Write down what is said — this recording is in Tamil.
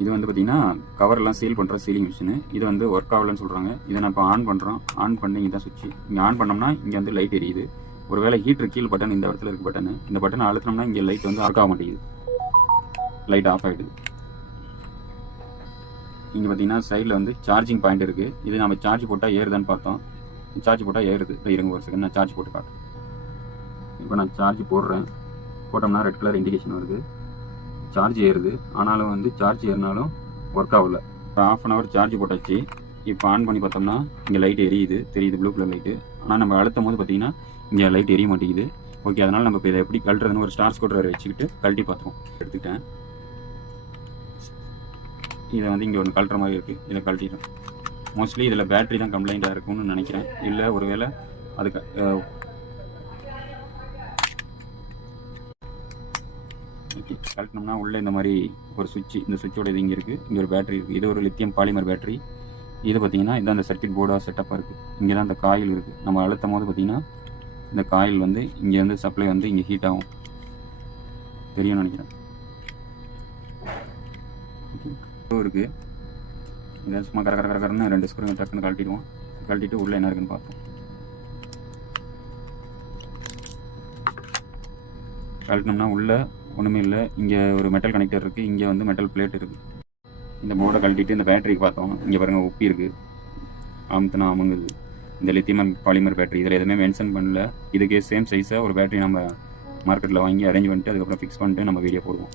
இது வந்து பார்த்தீங்கன்னா கவர்லாம் சீல் பண்ணுற சீலிங் மிஷினு. இது வந்து ஒர்க் ஆகலன்னு சொல்கிறாங்க. இதை நான் இப்போ ஆன் பண்ணுறோம். ஆன் பண்ணி இதான் சுவிட்ச். இங்கே ஆன் பண்ணோம்னா இங்கே வந்து லைட் எரியுது. ஒருவேளை ஹீட்ரு கீழ் பட்டன் இந்த இடத்துல இருக்க பட்டனு, இந்த பட்டனை அழுத்தினோம்னா இங்கே லைட் வந்து ஒர்க் ஆக மாட்டேங்குது, லைட் ஆஃப் ஆகிடுது. இங்கே பார்த்தீங்கன்னா சைடில் வந்து சார்ஜிங் பாயிண்ட் இருக்குது. இது நம்ம சார்ஜ் போட்டால் ஏறுதான்னு பார்த்தோம். சார்ஜ் போட்டால் ஏறுது. இப்போ இருங்க ஒரு செகண்ட், நான் சார்ஜ் போட்டு காட்டுறேன். இப்போ நான் சார்ஜ் போடுறேன். போட்டோம்னா ரெட் கலர் இண்டிகேஷன் வருது, சார்ஜ் ஏறுது. ஆனாலும் வந்து சார்ஜ் ஏறினாலும் ஒர்க் ஆகல. இப்போ ½ அன் ஹவர் சார்ஜ் போட்டாச்சு. இப்போ ஆன் பண்ணி பார்த்தோம்னா இங்கே லைட் எரியுது, தெரியுது ப்ளூ கலர் லைட்டு. ஆனால் நம்ம அழுத்தும் போது பார்த்தீங்கன்னா இங்கே லைட் எரிய மாட்டேங்குது. ஓகே, அதனால் நம்ம இப்போ இதை எப்படி கழட்டுறதுன்னு ஒரு ஸ்டார் ஸ்கூட்டர் வச்சுக்கிட்டு கழட்டி பார்த்தோம். எடுத்துக்கிட்டேன். இதை வந்து இங்கே ஒன்று கழட்டுற மாதிரி இருக்குது. இதை கழட்டிட்டேன். மோஸ்ட்லி இதில் பேட்டரி தான் கம்ப்ளைண்ட்டாக இருக்கும்னு நினைக்கிறேன். இல்லை ஒருவேளை அதுக்கு ஓகே கழட்டினோம்னா உள்ளே இந்த மாதிரி ஒரு சுவிட்ச், இந்த சுவிட்சோட இது இங்கே இருக்குது. இங்கே ஒரு பேட்டரி இருக்குது. இது ஒரு லித்தியம் பாலிமர் பேட்டரி. இது பார்த்தீங்கன்னா இதுதான் அந்த சர்க்யூட் போர்டாக செட்டப்பாக இருக்குது. இங்கே தான் அந்த காயில் இருக்குது. நம்ம அழுத்தும் போது பார்த்தீங்கன்னா இந்த காயில் வந்து இங்கே வந்து சப்ளை வந்து இங்கே ஹீட் ஆகும், தெரியும்னு நினைக்கிறேன். ஓகே, ஸ்க்ரூ இருக்குது. இதை சும்மா கரன்னு 2 ஸ்க்ரூ டக்குன்னு கழட்டிடுவோம். கழட்டிட்டு உள்ளே என்ன இருக்குன்னு பார்ப்போம். கழட்டினோம்னா உள்ளே ஒன்றுமே இல்லை. இங்கே ஒரு மெட்டல் கனெக்டர் இருக்குது, இங்கே வந்து மெட்டல் பிளேட் இருக்குது. இந்த போர்டை கழட்டிட்டு இந்த பேட்டரிக்கு பார்த்தோம். இங்கே பாருங்கள் உப்பி இருக்குது, அமுத்துனா அமுங்குது. இந்த லித்தியம் பாலிமர் பேட்டரி இதில் எதுவுமே மென்ஷன் பண்ணல. இதுக்கே சேம் சைஸாக ஒரு பேட்டரி நம்ம மார்க்கெட்டில் வாங்கி அரேஞ்ச் பண்ணிட்டு அதுக்கப்புறம் ஃபிக்ஸ் பண்ணிட்டு நம்ம வீடியோ போடுவோம்.